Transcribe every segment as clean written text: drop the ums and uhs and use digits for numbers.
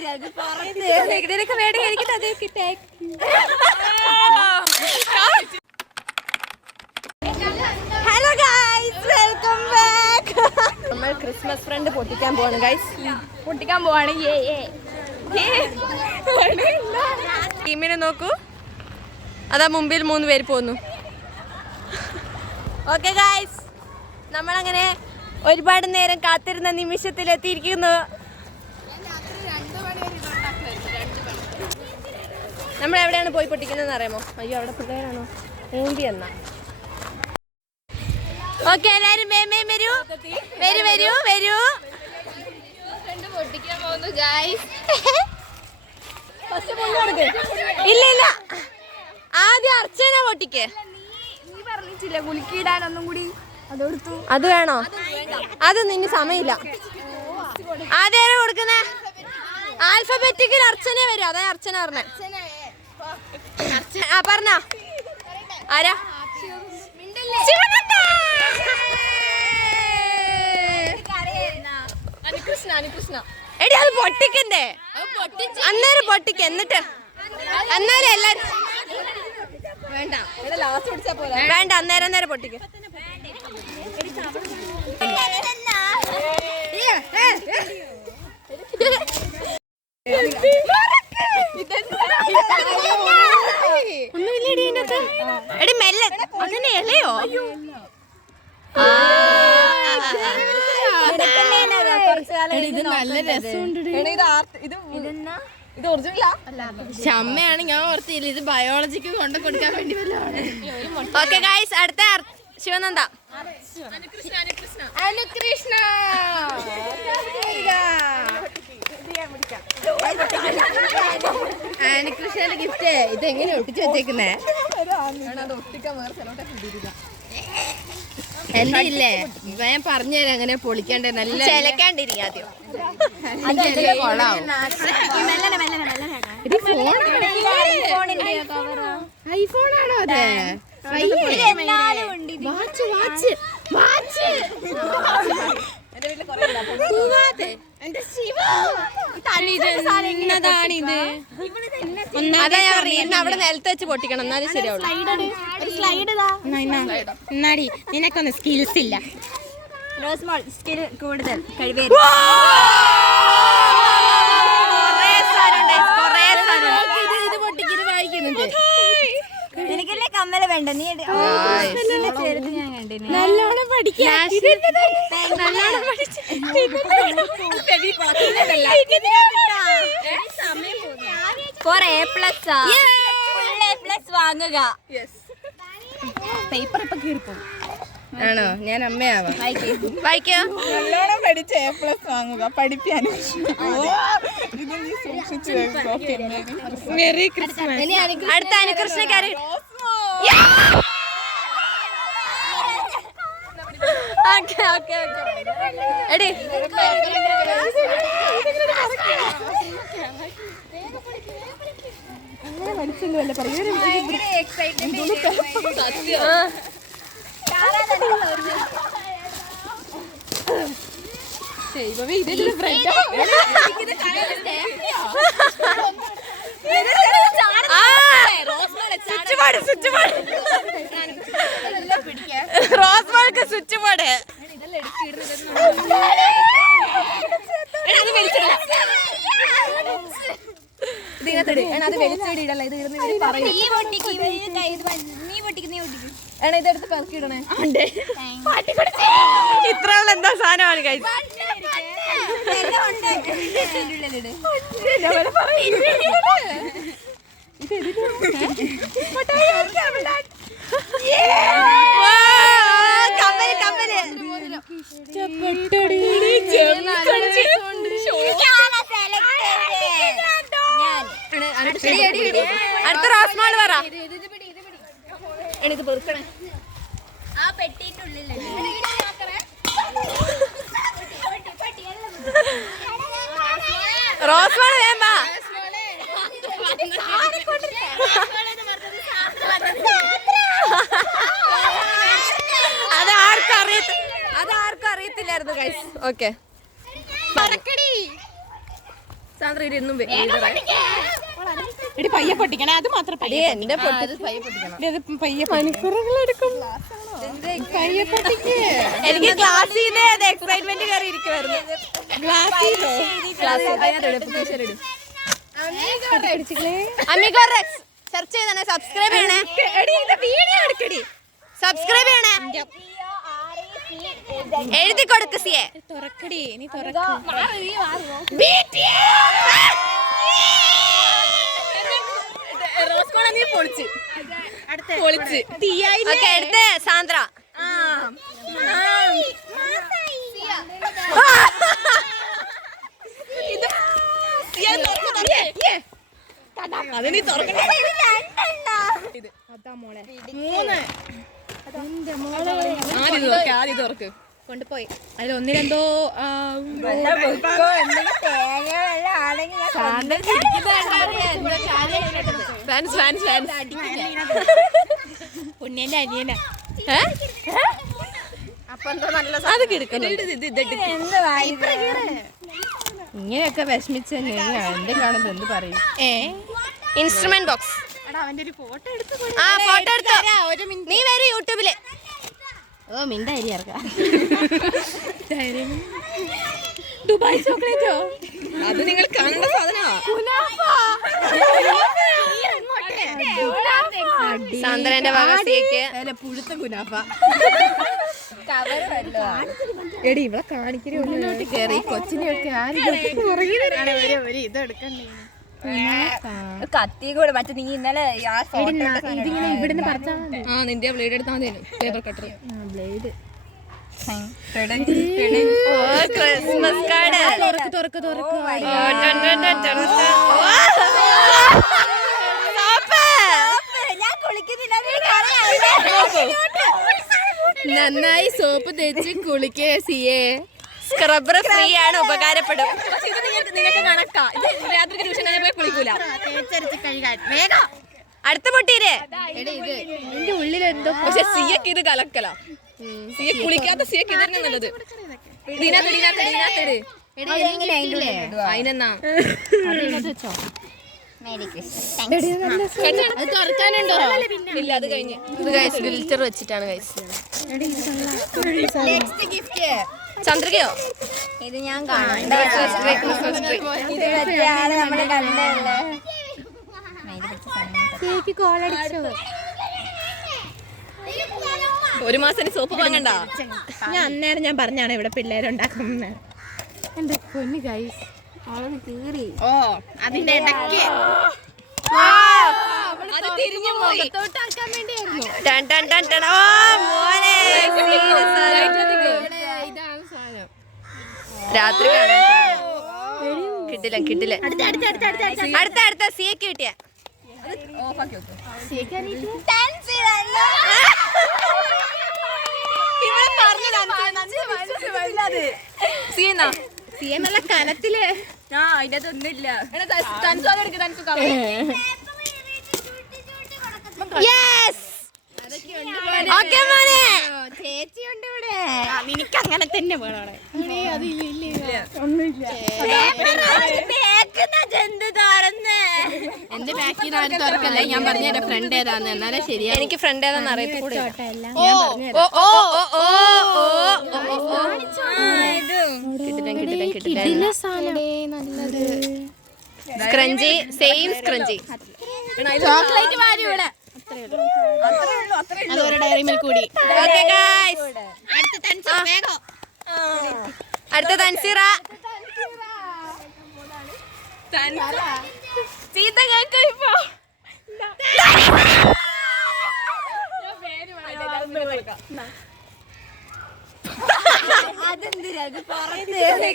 Hello guys, welcome back. നമ്മൾ Christmas friend പൊട്ടിക്കാൻ പോവാണ് ഗൈസ്. പൊട്ടിക്കാൻ പോവാണ്. ടീമിനെ നോക്കൂ, അതാ മുമ്പിൽ 3 പേര് പോന്നു. ഓക്കെ ഗൈസ്, നമ്മളങ്ങനെ ഒരുപാട് നേരം കാത്തിരുന്ന നിമിഷത്തിലെത്തിയിരിക്കുന്നു. നമ്മൾ എവിടെയാണ് പോയി പൊട്ടിക്കുന്നതെന്ന് അറിയാമോ? അയ്യോ, അവിടെ പിള്ളേരാണോ? ഊമ്പി എന്നാ. ഓക്കെ, എല്ലാരും വരൂ വരൂ വരൂ വരൂ. ഇല്ല ഇല്ല, ആദ്യം അർച്ചന പൊട്ടിക്ക്. കുലുക്കിയിടാനൊന്നും കൂടി അത് വേണോ? അത് നിന് സമയമില്ല. ആദ്യം കൊടുക്കുന്നേ ആൽഫബറ്റിക്കൽ അർച്ചന വരും. അതാ അർച്ചന പറഞ്ഞേ. ആ പറഞ്ഞ ആരാ? എടി അത് പൊട്ടിക്കണ്ടേ? അന്നേരം പൊട്ടിക്ക, എന്നിട്ട് അന്നേരം എല്ലാരും വേണ്ട വേണ്ട, അന്നേരം പൊട്ടിക്ക. ഒന്നുമില്ലടി ഇതിനകത്ത്. എടി മെല്ലെ, അങ്ങനെ ഇലയോ? ക്ഷമയാണ്. ഞാൻ ഓർത്തില്ല ഇത് ബയോളജിക്ക് കൊണ്ട് കൊടുക്കാൻ വേണ്ടി. ഓക്കെ ഗൈസ്, അടുത്ത ശിവനന്ദ. അനുകൃഷ്ണ അനുകൃഷ്ണന്റെ ഗിഫ്റ്റ്. ഇതെങ്ങനെ ഒട്ടിച്ചു വെച്ചേക്കുന്നേ? എന്റെ ഇല്ലേ, ഞാൻ പറഞ്ഞുതരാം അങ്ങനെ പൊളിക്കണ്ടേ. നല്ല ചിലക്കാണ്ടിരിക്കും ആദ്യം. ഐഫോണാണോ? അതെ, വാച്ച് വാച്ച് വാച്ച്. അതാ ഞാൻ പറഞ്ഞു, അവിടെ നിലത്ത് വെച്ച് പൊട്ടിക്കണം, എന്നാലും ശരിയാവുള്ളൂ. നിനക്കൊന്നും സ്കിൽസ് ഇല്ല. സ്കിൽ കൂടുതൽ എനിക്കല്ലേ കമ്മല വേണ്ട. നീ ഞാൻ കണ്ടിന്. നല്ലോണം പഠിക്കാം. വാങ്ങുക. പേപ്പർ ഇപ്പൊ കീറിപ്പോകും. ആണോ? ഞാൻ അമ്മയാവാം. വായിക്കോ. നല്ലോണം പഠിച്ച് A+ വാങ്ങുക. പഠിപ്പിക്കാൻ മെറി ക്രിസ്മസ്. അടുത്ത അനുകൃഷ്ണക്കാര്. എടി റോസ് മാൾക്ക് സ്വിച്ച് ബോർഡ്. അത് വെളിച്ചെടിയിടല്ല. ഇത് ഇതെടുത്ത് പെറുക്കിയിടണേ. ഇത്രയുള്ള എന്താ സാധനമാണ് കൈ. കമ്മല് കമ്മല്. അടുത്ത റോസ്മാൾ പറ. ഇത് പെറുക്കണേ. ആ പെട്ടിട്ടുള്ളിൽ റോസ്മാൾ വേണ്ട. അതാർക്കും അറിയത്തില്ലായിരുന്നു ഗൈസ്. ഓക്കെ, സാന്ദ്ര ഇന്നും എടി പയ്യെ പൊട്ടിക്കണേ, അത് മാത്രം പയ്യെ എന്റെ പയ്യെ മണിക്കൂറുകളെടുക്കും. എനിക്ക് ക്ലാസ്സിന്റെ എക്സൈറ്റ്മെന്റ് കയറി ഇരിക്കുവായിരുന്നു. സെർച്ച് ചെയ്തേ, സബ്സ്ക്രൈബ് ചെയ്യണേ, സബ്സ്ക്രൈബ് ചെയ്യണേ, എഴുതി കൊടുക്ക് സിയെ. തുറക്കടി, നീ അടുത്ത് സാന്ദ്ര. അത് നീ തുറക്കണേ. ആദ്യം തുറക്ക്. കൊണ്ടുപോയി അതിൽ ഒന്നിലെന്തോ പുണ്യന്റെ അനിയനാ. അത് കിടക്കുന്നു. ഇങ്ങനെയൊക്കെ വിഷമിച്ച് എന്ത് കാണുമ്പോ എന്ത് പറയും. Instrument box. അവന്റെ ഒരു ഫോട്ടോ എടുത്തു. ആ ഫോട്ടോ എടുത്തോ. നീ വരൂ യൂട്യൂബില്. ഓ മിണ്ടായി ഇറക്കാം. ദുബായ് ചോക്ലേറ്റോ? അത് നിങ്ങൾ കാണേണ്ട സാധനമാ. സാന്ദ്രന്റെ വക സിയക്ക് പുഴുത്ത കുനാഫ. എടി ഇവിടെ കാണിക്കരുത്. ഉള്ളിലോട്ട് കയറി കൊച്ചിനെയൊക്കെ ഇതെടുക്കണ്ടേ. കത്തി കൂടെ മറ്റേ നീ ഇന്നലെ ഇതിങ്ങനെ ഇവിടുന്ന് പറിച്ചാ മതി. നിന്റെ ബ്ലേഡ് എടുത്താൽ മതി. Paper cutter blade. Christmas card. തുറക്ക്. ഞാൻ കുളിക്കുന്നില്ല. നന്നായി സോപ്പ് തേച്ച് കുളിക്കേ സിയെ. സ്ക്രബ്ബർ ഫ്രീ ആണ്, ഉപകാരപ്പെടും. നിനക്ക് കണക്കാ. ഇത് രാത്രി ട്യൂഷൻ കഴിഞ്ഞ കുളിക്കൂല. അടുത്ത പൊട്ടീര്. ഇതിന്റെ ഉള്ളിലെന്തോ. പക്ഷെ സിയക്ക് ഇത് കലക്കല. സിയ കുളിക്കാത്ത സിയക്ക് ഇത് തന്നെ നല്ലത്. അതിനെന്നാ തുറക്കാനുണ്ടോ? ഇല്ല, അത് കഴിഞ്ഞ്. ഇത് ഗൈസ് ഫിൽറ്റർ വെച്ചിട്ടാണ് ഗൈസ്. ചന്ദ്രികയോ? ഇത് ഞാൻ കാണാം. Christmas tree. ഇത് വെച്ചാണ് നമ്മള് കണ്ടല്ലേ. ഒരു മാസം സോപ്പ് വാങ്ങണ്ട. ഞാൻ അന്നേരം ഞാൻ പറഞ്ഞാണ് ഇവിടെ പിള്ളേരുണ്ടാക്കുന്നത്. എന്റെ പൊന്നു ഗൈസ്. ഓ അതിന്റെ ഇടയ്ക്ക് അത് തിരിഞ്ഞു പോയി. തൊട്ടാക്കാൻ വേണ്ടിയായിരുന്നു. ടൺ ടൺ ടൺ ടൺ. ഓ മോനെ, ഇതാണ് സാധനം. രാത്രി കിട്ടില്ല. അടുത്ത സിയക്ക് കിട്ടിയ സിയെ നല്ല കനത്തില്. അതിനകത്തൊന്നുമില്ല. ചേച്ചിയുണ്ട് ഇവിടെ. നിനക്ക് അങ്ങനെ തന്നെ വേണം. എന്റെ ബാക്കിൽ ആരും തുറക്കല്ലേ. ഞാൻ പറഞ്ഞ ഫ്രണ്ട് ഏതാന്ന്, എന്നാലേ ശരിയാ. എനിക്ക് ഫ്രണ്ട് ഏതാന്ന് അറിയത്തില്ല. കിട്ടില്ല. Scrunchie, same scrunchie. ചോക്ലേറ്റ് വാരി ഇവിടെ. അതൊരു ഡയറി മിൽക്ക് കൂടി. ഓക്കേ ഗയ്സ്, അടുത്ത തൻസീറ. ചീത്ത കേൾക്കും ഇപ്പൊ.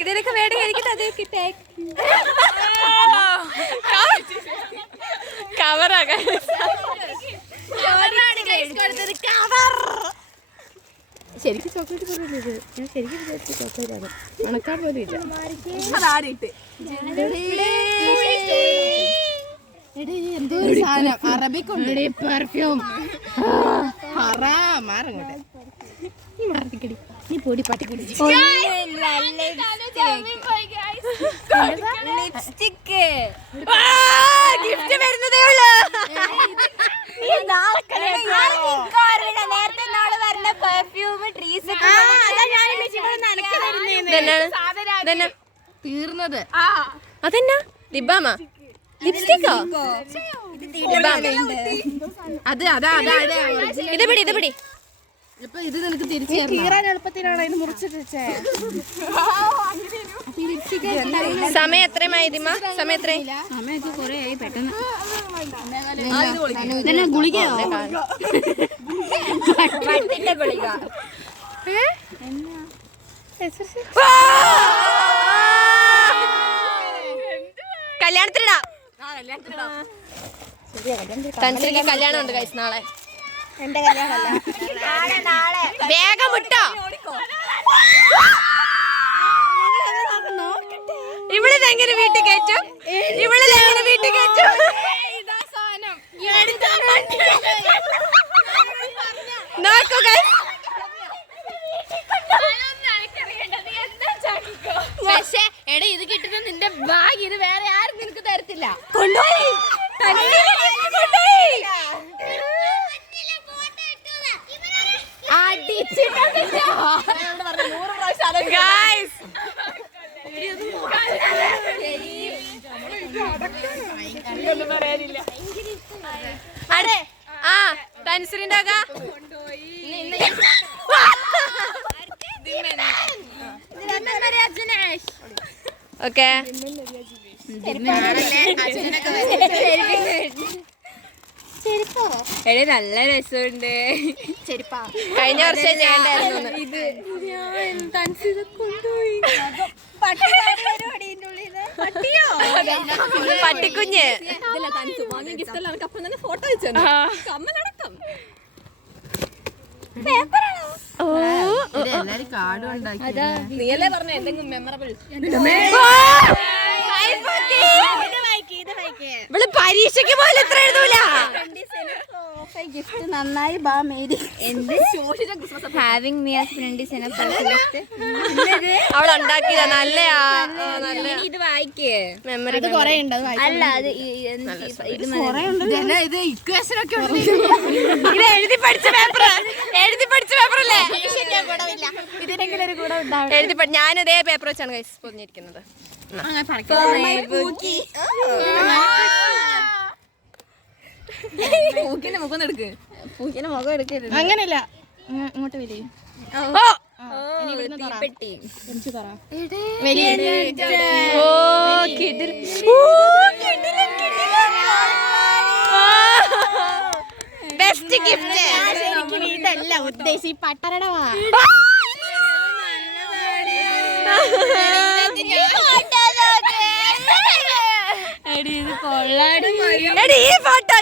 നിനക്ക് വേണമെങ്കിൽ എനിക്കിട്ട് അതേ കിട്ടേ. കവറാണ് ശരിക്കും ചോക്ലേറ്റ് പോലും ഇത്. ഞാൻ ശരിക്കും വിചാരിച്ചു ചോക്ലേറ്റ് ആണ്. ഉണക്കാൻ പോലും ഇല്ല. എന്തോ ഒരു സാധനം അറബിക്കുണ്ട്. പെർഫ്യൂം. മാറങ്ങോട്ടെ. നീ മാറിക്കടി. നീ പൊടി പട്ടി കുടിച്ചു. ലിപ്സ്റ്റിക്ക് ഗിഫ്റ്റ് വരുന്നതേ ഉള്ളൂ. നേരത്തെ നാളെ വരുന്ന പെർഫ്യൂം ട്രീസ് തീർന്നത് അതെന്നാ ലിബാമ ലിപ്സ്റ്റിക്കോ? അത് അതാ അതാ അതെ ഇത് പിടി ഇപ്പൊ ഇത് നിനക്ക് തിരിച്ചു കീറാൻ എളുപ്പത്തിനാണ് ഇത് മുറിച്ചിട്ട് വെച്ചേ. സമയം എത്രയുമായി ദിമ? സമയം എത്ര? സമയൊക്കെ കൊറേ ആയി പെട്ടെന്ന് ഇതന്നെ ഗുളികയോ? ഗുളിക കല്യാണത്തിനിടാ. തൻസിക്ക് കല്യാണം ഉണ്ട് ഗൈസ് നാളെ. എന്റെ കല്യാണമല്ല നാളെ വേഗം വിട്ടോ. ഇവളിതെങ്ങനെ വീട്ടിൽ കയറ്റും? ഇവളിതെങ്ങനെ വീട്ടിൽ കയറ്റും? നോക്കൂ ഗൈസ്. പക്ഷേ എടാ ഇത് കിട്ടുന്ന നിന്റെ ബാഗ് ഇത് വേറെ ആരും നിനക്ക് തരത്തില്ല. കൊണ്ടുപോയി. ഗൈസ് അതെ ആ തൻസിറിന്റെ ഓക്കെ. എടി നല്ല രസമുണ്ട്. കഴിഞ്ഞ വർഷം ചെയ്യണ്ടായിരുന്നു. പട്ടിക്കുഞ്ഞ് ഫോട്ടോ വെച്ചു കമ്മലടക്കം. എല്ലാരും കാർഡും ഉണ്ടാക്കി. നീയല്ലേ പറഞ്ഞ എന്തെങ്കിലും മെമ്മറബിൾ ഇവള് പരീക്ഷയ്ക്ക് പോലും ഇത്ര എഴുതൂല. ഗിഫ്റ്റ് നന്നായി ബാ മേരി. എന്ത് having me as friend is enough gift. അവൾ ഉണ്ടാക്കിയതാ. നല്ലയാ. നല്ല ഇത് വായിക്കേ മെമ്മറി. അല്ല അത് ഇത് ഇക്വേഷൻ ഒക്കെ ഉണ്ട്. ഇത് എഴുതി പഠിച്ച പേപ്പർ. എഴുതി പഠിച്ച പേപ്പർ അല്ലേ? ഇതിനെങ്കിലും ഒരു കൂടെ ഞാൻ ഇതേ പേപ്പർ വെച്ചാണ് ഗൈസ് പൊതിഞ്ഞിരിക്കുന്നത്. പൂക്കിന്റെ മുഖം എടുക്ക്. പൂക്കിന്റെ മുഖം എടുക്കരുത്. അങ്ങനെയല്ല ഇങ്ങോട്ട് വരി. തീപ്പെട്ടി ബെസ്റ്റ് ഗിഫ്റ്റ്. ഇതല്ല ഉദ്ദേശി പട്ടരടവാ. എടി ഈ ഫോട്ടോ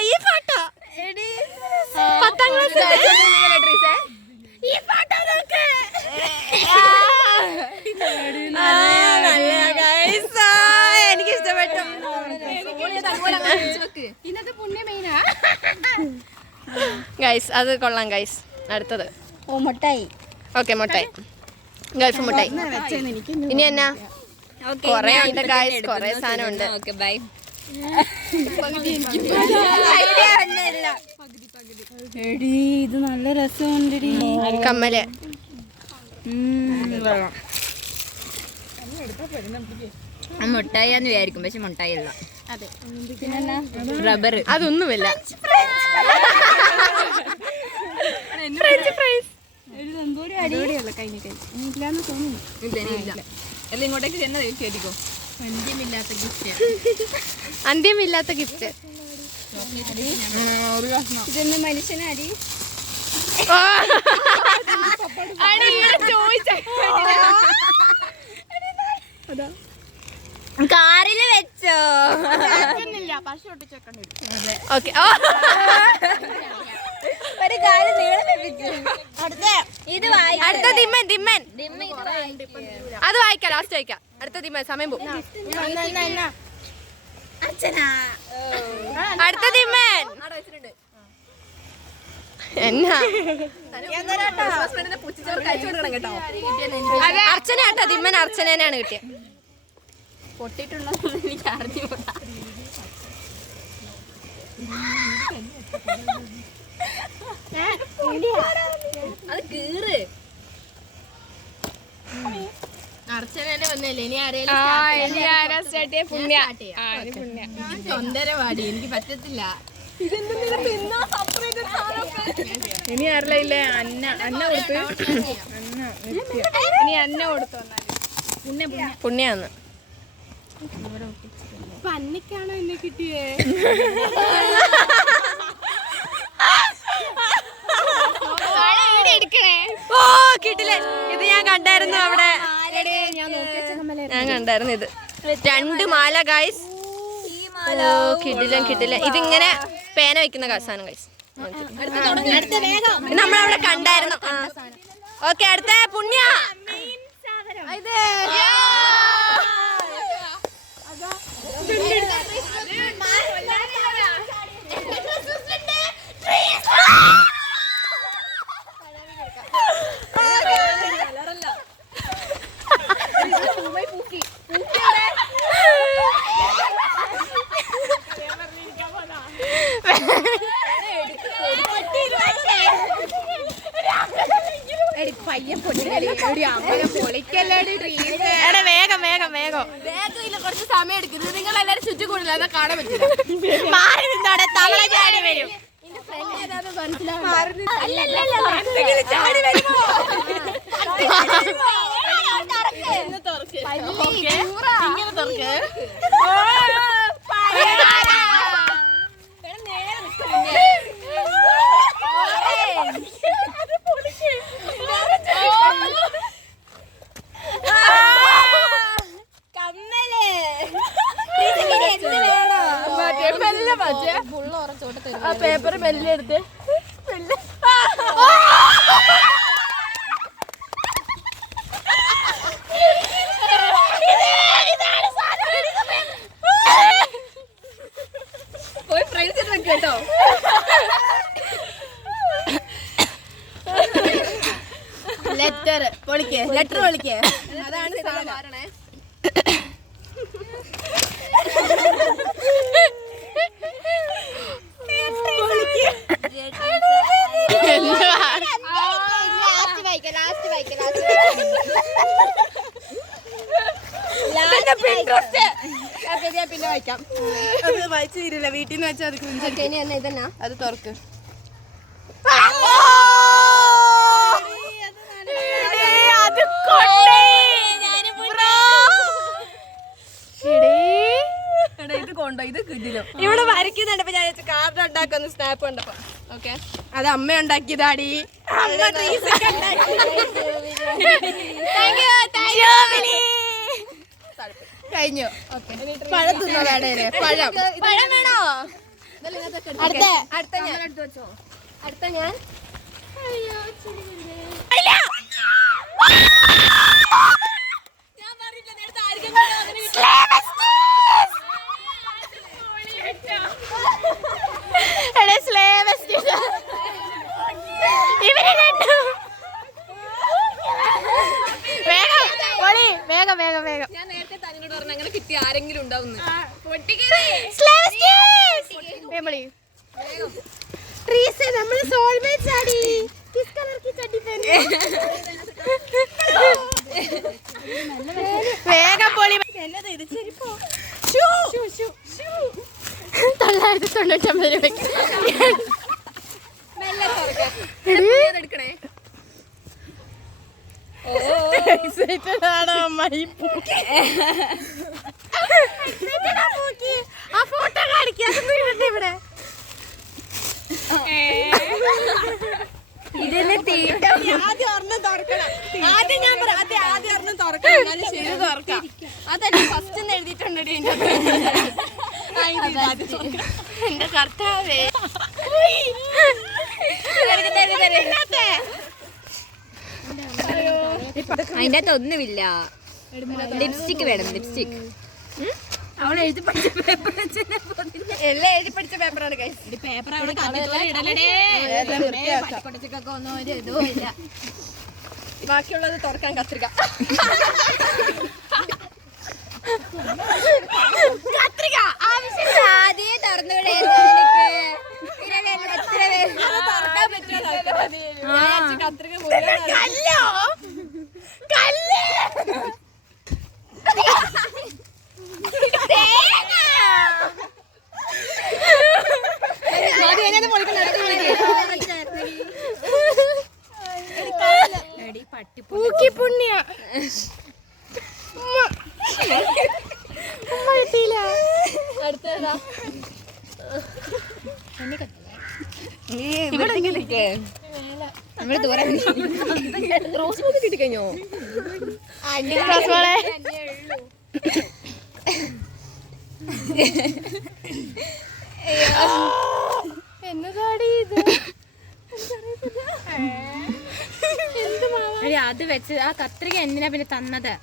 10ാം ക്ലാസ് ഈ ഫോട്ടോ നോക്ക്. എനിക്ക് ഇഷ്ടപ്പെട്ടു ഗൈസ്. അത് കൊള്ളാം ഗൈസ്. അടുത്തത് ഓ മുട്ടായി. ഓക്കെ മുട്ടായി. ഗൾഫ് മുട്ടായി. ഇനി എന്നാ കൊറേ ഉണ്ട് ഗൈസ്. കൊറേ സാധനം ഉണ്ട്. Okay bye. എടി ഇത് നല്ല രസമുണ്ടെടി. കമ്മല്. മുട്ടായിന്ന് വിചാരിക്കും പക്ഷെ മുട്ടായി അല്ല. റബ്ബർ. അതൊന്നുമില്ല. എല്ലാം ഇങ്ങോട്ടേക്ക് ചെന്ന കേട്ടിക്കോ. അന്ത്യമില്ലാത്ത ഗിഫ്റ്റ്. ഇതൊന്ന് മനുഷ്യനാടി. കാറില് വെച്ചോ? ഓക്കെ. ഒരു കാല് നീളം വെപ്പിച്ചു. ഇത് അടുത്ത ദിമ്മൻ. അത് വായിക്കാം. ലാസ്റ്റ് വായിക്കാം. അടുത്ത ദിമ്മൻ. സമയം പോകും. അച്ഛനാ. അടുത്ത ദിമ്മൻ. എന്നാ അർച്ചന കേട്ടോ. ദിമ്മൻ അർച്ചനേനാണ് കിട്ടിയത്. പൊട്ടിട്ടുണ്ടോ എനിക്ക് അറിഞ്ഞൂടാ. അത് കീറ്. അർച്ചനല്ലേ വന്നല്ലേ ഇനി ആരെയും പുണ്യ തൊന്തരവാടി എനിക്ക് പറ്റത്തില്ല. ഇനി ആരല്ല ഇല്ലേ അന്ന കൊടുത്ത് ഇനി അന്ന കൊടുത്തു പുണ്യാന്ന്. പന്നിക്കാണോ എന്നെ കിട്ടിയേ? ഓ കിട്ടില്ല. ഇത് ഞാൻ കണ്ടായിരുന്നു അവിടെ. ഞാൻ കണ്ടായിരുന്നു ഇത്. 2 മാല ഗൈസ്. കിട്ടില്ല. ഇതിങ്ങനെ പേന വെക്കുന്ന സാധനം ഗൈസ്. നമ്മളവിടെ കണ്ടായിരുന്നു. ഓക്കെ അടുത്ത പുണ്യ. വേഗം കുറച്ച് സമയം എടുക്കരുത്. നിങ്ങൾ എല്ലാരും ചുറ്റി കൂടില്ല, അതാ കാണാൻ പറ്റില്ല. മാറി നിന്നോടെ തവള ചാടി വരും. ആ പേപ്പർ മെല്ലെ എടുത്ത് പോയി ഫ്രണ്ട്സ് കേട്ടോ. ലെറ്റർ പൊളിക്കേ, ലെറ്റർ പൊളിക്കേ. അതാണ് സാധനം. പിന്നെ വായിക്കാം. അത് വായിച്ചു തീരില്ല, വീട്ടിൽ നിന്ന് വെച്ചാൽ അത് തുറക്ക്. ഇത് കൊണ്ടോ, ഇത് കിട്ടില്ല. ഇവിടെ വരയ്ക്കുന്നുണ്ട്. ഞാൻ കാർഡ് ഉണ്ടാക്കുന്ന സ്നാപ്പ് കണ്ടപ്പോ. ഓക്കെ, അത് അമ്മ ഉണ്ടാക്കിയതാടി. കഴിഞ്ഞു. പഴം തിന്നതാണ്. പഴം വേണോ? അടുത്ത ഞാൻ വേഗം. ഞാൻ നേരത്തെ തന്നോട് പറഞ്ഞു അങ്ങനെ കിട്ടി ആരെങ്കിലും ഉണ്ടാവുന്നു. വേഗം പൊളി. 999 രൂപയ്ക്ക് എടുക്കണേ. ആ ഫോട്ടോ കാണിക്കാം. ഇവിടെ ഇതിന് തീറ്റ ആദ്യം ഒരെണ്ണം തുറക്കണം. ആദ്യം ഞാൻ ആദ്യം ഒരെണ്ണം തുറക്കണം. ശരി തുറക്കാം. അതല്ല ഫസ്റ്റ് എഴുതിയിട്ടുണ്ട് എന്റെ കർത്താവേ. അതിന്റെ അകത്ത് ഒന്നുമില്ല. ലിപ്സ്റ്റിക് വേണം, ലിപ്സ്റ്റിക്. അവൾ എഴുതി പഠിച്ച പേപ്പർ എല്ലാം എഴുതി പഠിച്ച പേപ്പറാണ്. പേപ്പർ ബാക്കിയുള്ളത് തുറക്കാൻ കത്തിരിക്ക. കത്രിക ആവശ്യമില്ല. ആദ്യം തുറന്നുവിടെ കല്ലോ കല്ല് പൂക്കി പുണ്യ ഉമ്മ കിട്ടിയില്ല. അടുത്തതാ നമ്മള് ദൂരം റോസ് പൂക്ക് കിട്ടിക്കഴിഞ്ഞോ? എന്നതാടി ഇത്? അത് വെച്ച് ആ കത്രിക എന്തിനാ പിന്നെ തന്നത്?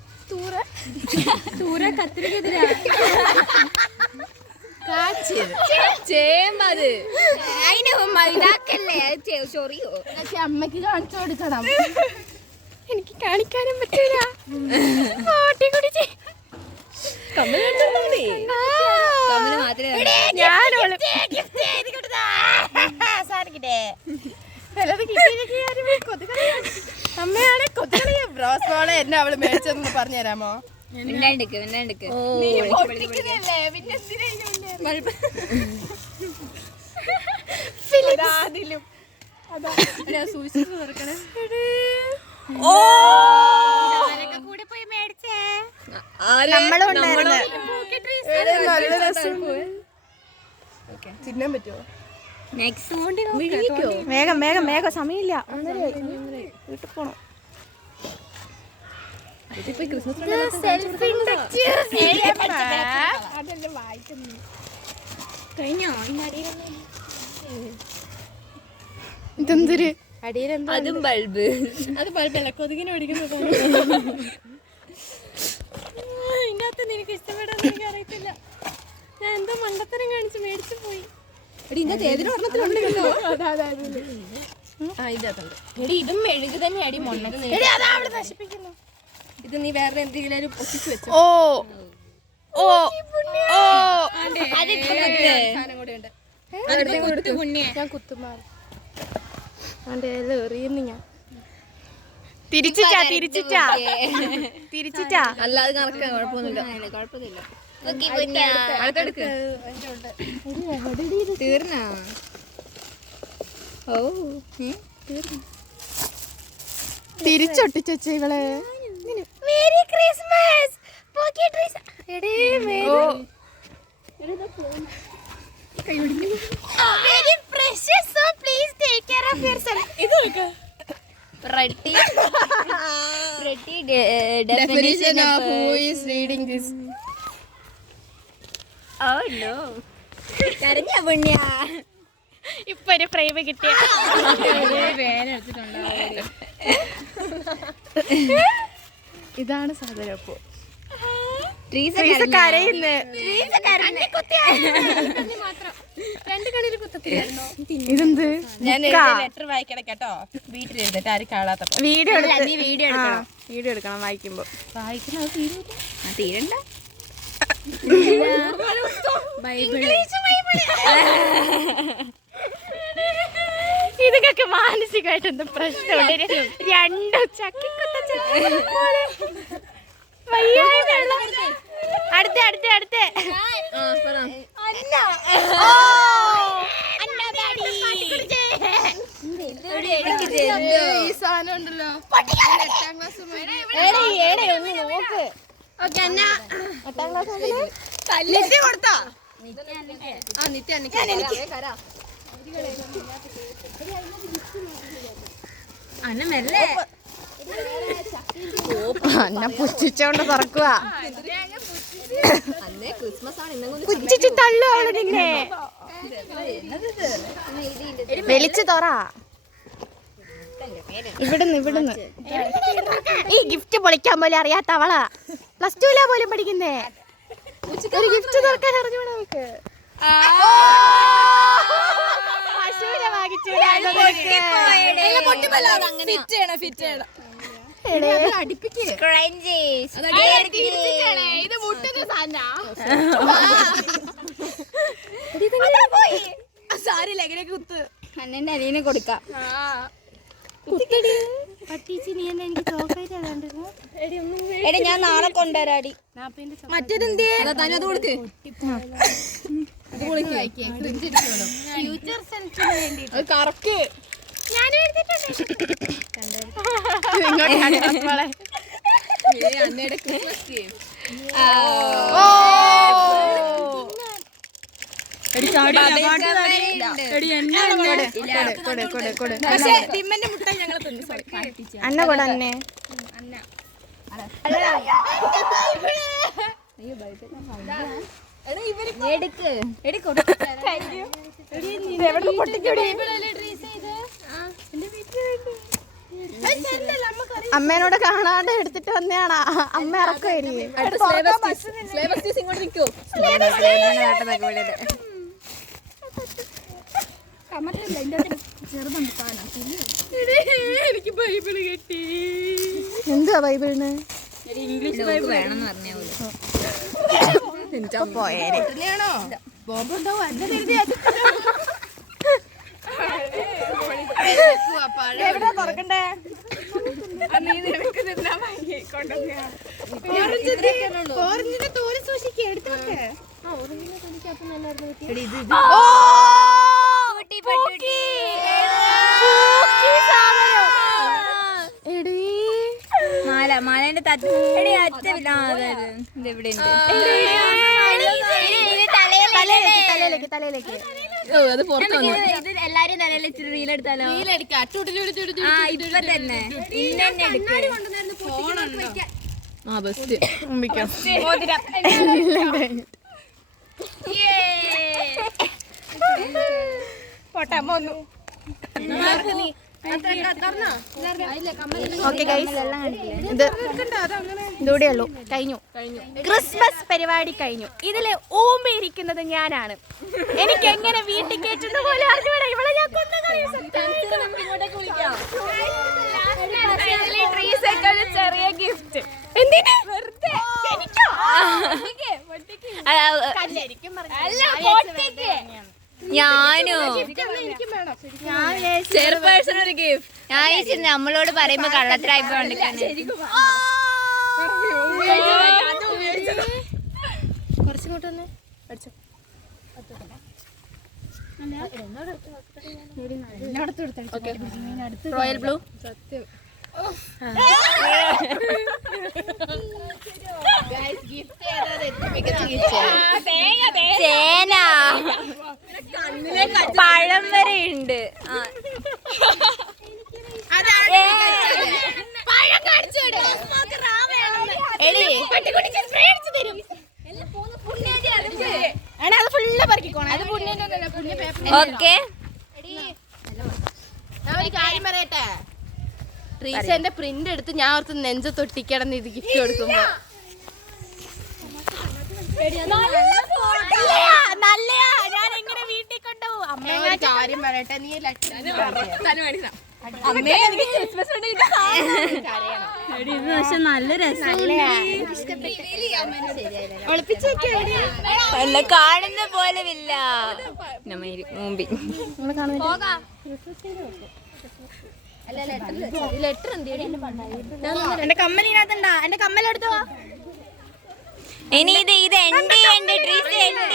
തൂര കത്രിക എന്തിനാ? ചേമ്പത് അതിന് ഇതാക്കല്ലേ ചൊറിയോ? അമ്മക്ക് കാണിച്ചു കൊടുക്കണം. എനിക്ക് കാണിക്കാനും പറ്റൂല. കമ്മൽ കമ്മല് മാത്രമേ അമ്മയാണ് കൊതുകളിയ ബ്രോസ് മോളെ എന്നെ അവള് മേടിച്ചതെന്ന് പറഞ്ഞു തരാമോ? മിണ്ടാണ്ടിക്ക് സൂക്ഷിച്ചു തുറക്കണേ. കൂടെ പോയി മേടിച്ചേ. തിന്നാൻ പറ്റുമോ? നെക്സ്റ്റ് വേഗം വേഗം വേഗം സമയമില്ല. വീട്ടിൽ പോണം. കഴിഞ്ഞോ? ഇതെന്തൊരു അതും ബൾബ്. അത് ബൾബല്ല, കൊതുകിനെ മേടിക്കുന്നത്. ഇതിനകത്ത് നിനക്ക് ഇഷ്ടപ്പെടാൻ എനിക്ക് അറിയത്തില്ല. ഞാൻ എന്തോ മണ്ടത്തരം കാണിച്ച് മേടിച്ചു പോയി. ഇതും മെഴുക് തന്നെ അടി മൊണ്ണത്. നശിപ്പിക്കുന്നു. ഇത് നീ വേറെ എന്തെങ്കിലും ഒട്ടിച്ചു വെച്ചോ? ഓ ഓ ഓ സാധനം കൂടെ ഉണ്ട്. ഞാൻ കുത്തുമാറി എറിയുന്നു. ഞാൻ തിരിച്ചിട്ടാ അല്ല അത് കണക്കാൻ കുഴപ്പമൊന്നുമില്ല. അടുത്തെടുക്ക്. തീർന്നോ? ഓ തിരിച്ചൊട്ടിച്ച ഇവളെ. Merry Christmas. Very precious, so please take care of yourself. pretty Definition of who is reading this. Oh no. കരഞ്ഞ പുണ്യ. ഇപ്പൊ ഒരു ഫ്രെയിം കിട്ടിയ ഇതാണ് സാധനം. അപ്പോ കരയുന്നേ. ഇതെന്ത്? ഞാൻ ലെറ്റർ വായിക്കണം കേട്ടോ. വീട്ടിലിരുന്നിട്ട് ആരും കാണാത്ത വീഡിയോ എടുക്കണം വായിക്കുമ്പോ. തീരണ്ട. ഇതൊക്കെ മാനസികമായിട്ട് എന്ത് പ്രശ്നമുണ്ട്? രണ്ടും ചക്കിക്കുത്ത അടുത്ത ഈ സാധനം ഉണ്ടല്ലോ. കൊടുത്താ അന്ന പുച്ഛിച്ചോണ്ട് തുറക്കുക. പുച്ഛിച്ച് തള്ളുവാണ് നിന്നെ. വെളിച്ച് തുറ. ഇവിടുന്ന് ഈ ഗിഫ്റ്റ് പൊളിക്കാൻ പോലും അറിയാത്ത അവളാ. +2 പോലും പഠിക്കുന്നേ. ഒരു ഗിഫ്റ്റ് തുറക്കാൻ അറിഞ്ഞൂടാ നമുക്ക്. പശുവിനെ ഇത് സാരില്ല എങ്ങനെയൊക്കെ കുത്ത് അണ്ണന്റെ അനിയനെ കൊടുക്കാം. പട്ടീച്ചി നീ എന്നെ എനിക്ക് ചോക്ലേറ്റ് തന്നിരുന്നു. എടി ഞാൻ നാളെ കൊണ്ടുവരാടി. മറ്റേതെന്തേ അത് കൊടുക്ക് ഫ്യൂച്ചർ സെൻസിന് വേണ്ടി അത് കറക്ക് ഞാൻ എഴുതിയിട്ടുണ്ട്. അന്നയുടെ ക്രിസ്മസ് ട്രീ പക്ഷേ തിമ്മന്റെ മുട്ടായി ഞങ്ങൾ തിന്നു. സോറി അന്ന കൂടെ അന്നെ അമ്മേനോട് കാണാണ്ട് എടുത്തിട്ട് വന്നെയാണാ. അമ്മ ഇറക്കുമായിരിക്കും. ഇങ്ങോട്ട് നിൽക്കൂ. എനിക്ക് ബൈബിള് കിട്ടി. എന്തുവാ ബൈബിളിന്? ഇംഗ്ലീഷ് വേണമെന്ന് പറഞ്ഞ പോയേനെ തുറക്കണ്ടേ? ഓറഞ്ചിന്റെ തോല് സൂക്ഷിക്കുക. എടുത്തു വെക്കേ. മാലേന്റെ തട്ടി അച്ഛവില്ല. ഇതെവിടെ തലയിലേക്ക് തലയിലേക്ക് അത് പുറത്ത് വന്നു. ഇത് എല്ലാരും തലയിൽ വെച്ചിട്ട് റീലെടുത്താലോ? ഇപ്പൊ തന്നെ ആ ബെസ്റ്റ് ഓക്കെ ഗൈസ്, ഇതൂടെ ഉള്ളൂ. കഴിഞ്ഞു. ക്രിസ്മസ് പരിപാടി കഴിഞ്ഞു. ഇതില് ഊമ്പിയിരിക്കുന്നത് ഞാനാണ്. എനിക്ക് എങ്ങനെ വീട്ടിൽ കയറ്റുന്ന പോലെ അറിഞ്ഞൂടാ. ഇവളെ ഞാൻ ചെറിയ ഗിഫ്റ്റ് എന്തിനാ വെറുതെ ഞാനോ ചെയർപേഴ്സൺ ഒരു ഗിഫ്റ്റ് ഞാൻ നമ്മളോട് പറയുമ്പോ കള്ളത്തിലായി കുറച്ചിങ്ങോട്ട് തന്നെ പഠിച്ചോ. റോയൽ ബ്ലൂ സത്യം. ചേന പഴം വരെ ഉണ്ട്. ഓക്കെ ഞാൻ ഒരു കാര്യം പറയട്ടെ. റീസെന്റെ പ്രിന്റ് എടുത്ത് ഞാൻ ഓർത്ത് നെഞ്ച തൊട്ടിക്കിടന്ന് ഇത് ഗിഫ്റ്റ് കൊടുക്കുമ്പോ നല്ലയാ. ഞാൻ എങ്ങനെ വീട്ടിൽ കൊണ്ടുപോകും? അമ്മ ഒരു കാര്യം പറയട്ടെ. നീ പക്ഷെ നല്ല രസം കാണുന്ന പോലെ ഇല്ല. മുമ്പി എന്റെ കമ്മലിനകത്തുണ്ടാ? എന്റെ കമ്മലെടുത്തോ. ഇനി ഇത് എന്റെ ഡ്രസ് എന്റെ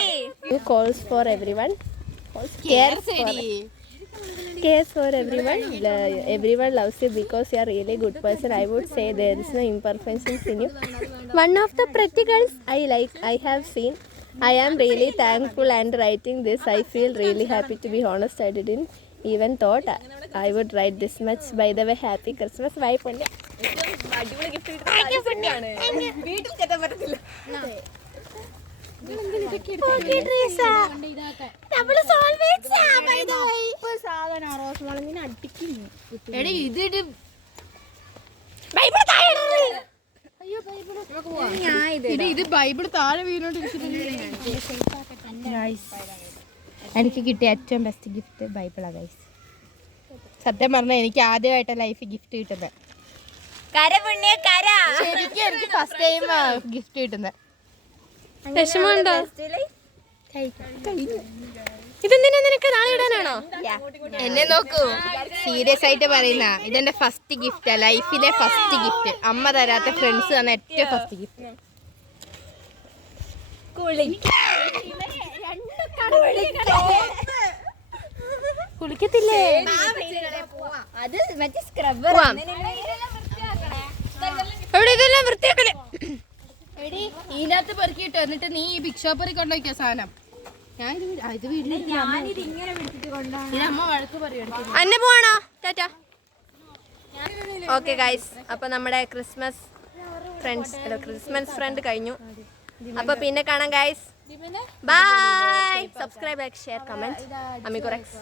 calls for everyone. Cares for everyone. Everyone loves you because you are really good person. I would say there is no imperfections in you. One of the pretty girls I have seen. I am really thankful and writing this. I feel really happy, to be honest. I didn't even thought I would write this much. By the way, happy Christmas. Bye Punya. വീട്ടിൽ ചെത്താൻ പറ്റത്തില്ല. ഇത് Bible താഴെ എനിക്ക് കിട്ടിയ ഏറ്റവും best gift ബൈബിളാ guys. സത്യം പറഞ്ഞാൽ എനിക്ക് ആദ്യമായിട്ട് ലൈഫ് ഗിഫ്റ്റ് കിട്ടുന്നത്. ശരിക്കും എനിക്ക് ഫസ്റ്റ് ടൈം ഗിഫ്റ്റ് കിട്ടുന്നത്. വിഷമമുണ്ടോ? ഇതെന്തിനാ നിനക്ക് നാളെ ഇടാനാണോ? എന്നെ നോക്കൂ, സീരിയസ് ആയിട്ട് പറയുന്ന ഇതെന്റെ ഫസ്റ്റ് ഗിഫ്റ്റാ, ലൈഫിലെ ഫസ്റ്റ് ഗിഫ്റ്റ്. അമ്മ തരാത്ത ഫ്രണ്ട്സ് തന്ന ഏറ്റവും ഫസ്റ്റ് ഗിഫ്റ്റ്. കുളിക്കത്തില്ലേ? അത് മറ്റേ സ്ക്രബ്ബർ പോവാം. എവിടെ ഇതെല്ലാം വൃത്തിയാക്കല്? ഇതിനകത്ത് പെറുക്കിട്ടോ, എന്നിട്ട് നീ ഈ ബിഗ് ഷോപ്പറിൽ കൊണ്ടുപോയിക്കോ സാധനം. ഞാൻ ഇത് ഞാനിത് ഇങ്ങനെ പിടിച്ചിട്ട് കൊണ്ടാണ്. ഇത് അമ്മ വഴക്ക് പറയും. അന്നെ പോവാണോ? ടാറ്റ. ഓക്കെ ഗൈസ്, അപ്പോൾ നമ്മുടെ ക്രിസ്മസ് ഫ്രണ്ട് കഴിഞ്ഞു. അപ്പോൾ പിന്നെ കാണാം guys. Bye. Subscribe, like, share, comment. അമിഗോറെക്സ്.